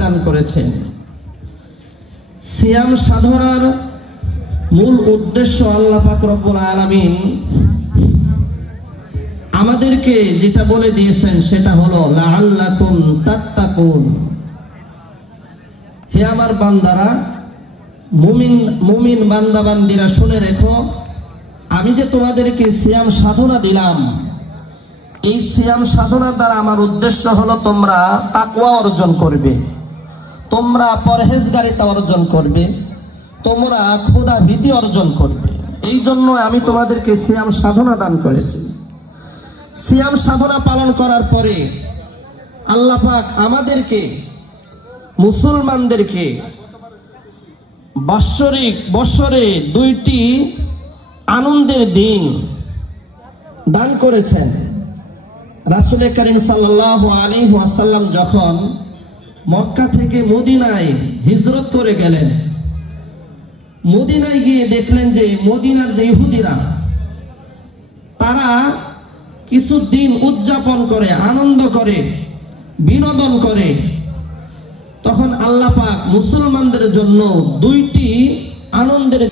দান করেছেন। সিয়াম সাধনার মূল উদ্দেশ্য আল্লাহ পাক রব্বুল আলামিন আমাদেরকে যেটা বলে দিয়েছেন সেটা হলো লাআল্লাকুম তাত্তাকুন। হে আমার বান্দারা, মুমিন বান্দা বান্দিরা শুনে রেখো, আমি যে তোমাদেরকে সিয়াম সাধনা দিলাম, এই সিয়াম সাধনার দ্বারা আমার উদ্দেশ্য হলো তোমরা তাকওয়া অর্জন করবে, তোমরা পরহেজগারিতা অর্জন করবে, তোমরা খোদা ভীতি অর্জন করবে। এই জন্য আমি তোমাদেরকে সিয়াম সাধনা দান করেছি। সিয়াম সাধনা পালন করার পরে আল্লাহ পাক আমাদেরকে মুসলমানদেরকে বৎসরে 2টি আনন্দের দিন দান করেছেন। রাসূল করিম সাল্লাল্লাহু আলাইহি ওয়াসাল্লাম যখন মক্কা থেকে মদিনায় হিজরত করে গেলেন, মদিনায় গিয়ে দেখলেন যে মদিনার যে ইহুদিরা তারা কিছু দিন উদযাপন করে, আনন্দ করে, বিনোদন করে। তখন আল্লাহ পাক মুসলমানদের জন্য 2টি আনন্দের